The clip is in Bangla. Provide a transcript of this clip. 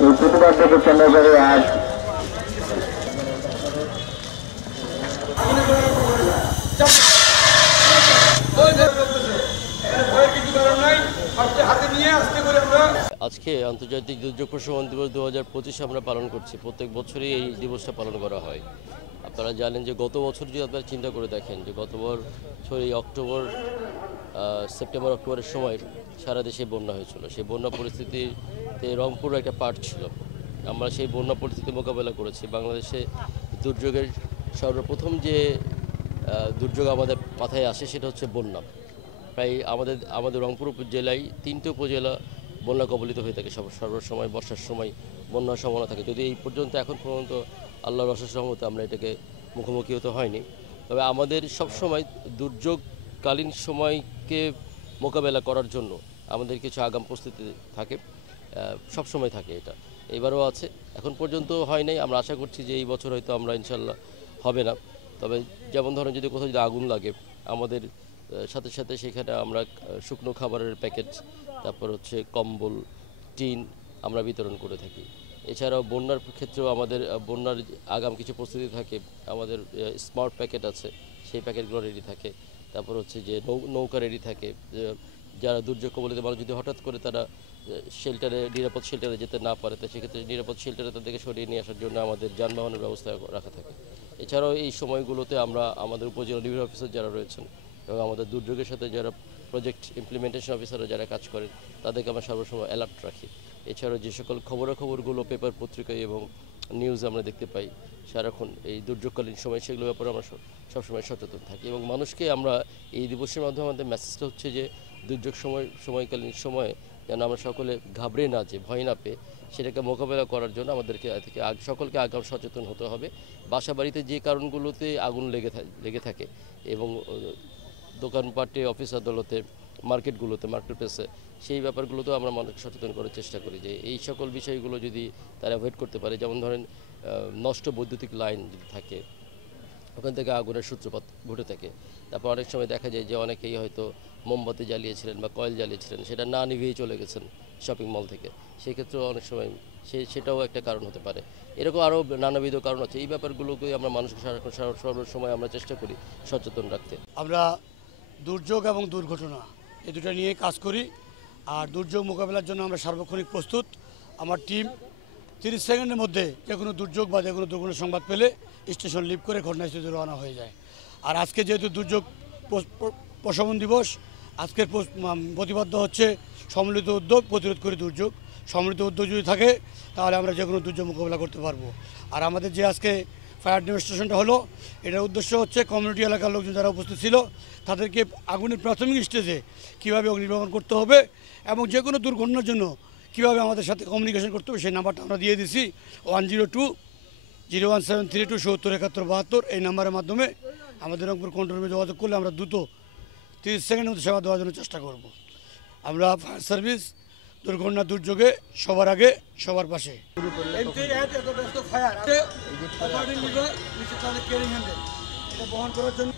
এই প্রতিবাদকে কেন্দ্র করে আজ আজকে আন্তর্জাতিক দুর্যোগ প্রশমন দিবস 2025 আমরা পালন করছি। প্রত্যেক বছরই এই দিবসটা পালন করা হয়। আপনারা জানেন যে গত বছর যদি আপনারা চিন্তা করে দেখেন যে গত বছর এই সেপ্টেম্বর অক্টোবরের সময় সারা দেশে বন্যা হয়েছিল। সেই বন্যা পরিস্থিতিতে রংপুর একটা পার্ট ছিল। আমরা সেই বন্যা পরিস্থিতি মোকাবেলা করেছি। বাংলাদেশে দুর্যোগের সর্বপ্রথম যে দুর্যোগ আমাদের মাথায় আসে সেটা হচ্ছে বন্যা। প্রায় আমাদের রংপুর জেলায় 3টে উপজেলা বন্যা কবলিত হয়ে থাকে সর্বসময়। বর্ষার সময় বন্যার সম্ভাবনা থাকে, যদি এই পর্যন্ত এখন পর্যন্ত আল্লাহর অশেষ রহমতে আমরা এটাকে মুখোমুখি হতে হয়নি। তবে আমাদের সবসময় দুর্যোগকালীন সময়কে মোকাবেলা করার জন্য আমাদের কিছু আগাম প্রস্তুতি থাকে, সবসময় থাকে। এটা এবারও আছে, এখন পর্যন্ত হয় নাই। আমরা আশা করছি যে এই বছর হয়তো আমরা ইনশাল্লাহ হবে না। তবে যেমন ধরেন যদি কোথাও যদি আগুন লাগে, আমাদের সাথে সাথে সেখানে আমরা শুকনো খাবারের প্যাকেট, তারপর হচ্ছে কম্বল, টিন আমরা বিতরণ করে থাকি। এছাড়াও বন্যার ক্ষেত্রেও আমাদের বন্যার আগাম কিছু প্রস্তুতি থাকে। আমাদের স্মার্ট প্যাকেট আছে, সেই প্যাকেটগুলো রেডি থাকে। তারপর হচ্ছে যে নৌকা রেডি থাকে। যারা দুর্যোগ কবলিত মানুষ যদি হঠাৎ করে তারা নিরাপদ শেল্টারে যেতে না পারে, তো সেক্ষেত্রে নিরাপদ শেল্টারে তাদেরকে সরিয়ে নিয়ে আসার জন্য আমাদের যানবাহনের ব্যবস্থা রাখা থাকে। এছাড়াও এই সময়গুলোতে আমরা আমাদের উপজেলা নির্বাহী অফিসার যারা রয়েছেন এবং আমাদের দুর্যোগের সাথে যারা প্রজেক্ট ইমপ্লিমেন্টেশন অফিসাররা যারা কাজ করেন, তাদেরকে আমরা সর্বসময় অ্যালার্ট রাখি। এছাড়াও যে সকল খবরাখবরগুলো পেপার পত্রিকায় এবং নিউজে আমরা দেখতে পাই সারাক্ষণ এই দুর্যোগকালীন সময়, সেগুলোর ব্যাপারে আমরা সবসময় সচেতন থাকি। এবং মানুষকে আমরা এই দিবসের মাধ্যমে আমাদের মেসেজটা হচ্ছে যে দুর্যোগ সময়কালীন সময়ে যেন আমরা সকলে ঘাবড়ে না, যে ভয় না পেয়ে সেটাকে মোকাবেলা করার জন্য আমাদেরকে সকলকে আগাম সচেতন হতে হবে। বাসা বাড়িতে যে কারণগুলোতে আগুন লেগে থাকে এবং দোকানপাটে, অফিস আদালতে, মার্কেটগুলোতে, মার্কেট প্লেসে, সেই ব্যাপারগুলোতেও আমরা মানুষকে সচেতন করার চেষ্টা করি যে এই সকল বিষয়গুলো যদি তারা অ্যাভয়েড করতে পারে। যেমন ধরেন নষ্ট বৈদ্যুতিক লাইন যদি থাকে, ওখান থেকে আগুনের সূত্রপাত ঘটে থাকে। তারপর অনেক সময় দেখা যায় যে অনেকেই হয়তো মোমবাতি জ্বালিয়েছিলেন বা কয়েল জ্বালিয়েছিলেন, সেটা না নিভিয়েই চলে গেছেন শপিং মল থেকে, সেক্ষেত্রেও অনেক সময় সেটাও একটা কারণ হতে পারে। এরকম আরও নানাবিধ কারণ আছে। এই ব্যাপারগুলোকে আমরা মানুষকে সর্বসময় আমরা চেষ্টা করি সচেতন রাখতে। আমরা দুর্যোগ এবং দুর্ঘটনা এই দুটো নিয়ে কাজ করি, আর দুর্যোগ মোকাবেলার জন্য আমরা সার্বক্ষণিক প্রস্তুত। আমার টিম 30 সেকেন্ডের মধ্যে যে কোনো দুর্যোগ বা যে কোনো দুর্ঘটনার সংবাদ পেলে স্টেশন লিভ করে ঘটনাস্থলে রওনা হয়ে যায়। আর আজকে যেহেতু দুর্যোগ প্রশমন দিবস, আজকের প্রতিপাদ্য হচ্ছে সম্মিলিত উদ্যোগ প্রতিরোধ করে দুর্যোগ। সম্মিলিত উদ্যোগ যদি থাকে তাহলে আমরা যে কোনো দুর্যোগ মোকাবেলা করতে পারবো। আর আমাদের যে আজকে ফায়ার ডেমনস্ট্রেশনটা হলো, এটার উদ্দেশ্য হচ্ছে কমিউনিটি এলাকার লোকজন যারা উপস্থিত ছিল তাদেরকে আগুনের প্রাথমিক স্টেজে কীভাবে অগ্নিনির্বাপন করতে হবে এবং যে কোনো দুর্ঘটনার জন্য কীভাবে আমাদের সাথে কমিউনিকেশন করতে হবে সেই নাম্বারটা আমরা দিয়ে দিছি। 102-017332-707172 এই নাম্বারের মাধ্যমে আমাদের রংপুর কন্ট্রোল রুমে যোগাযোগ করলে আমরা দ্রুত 30 সেকেন্ডের মধ্যে সেবা দেওয়ার জন্য চেষ্টা করব। আমরা ফায়ার সার্ভিস দুর্ঘটনা দুর্যোগে সবার আগে সবার পাশে। বহন করার জন্য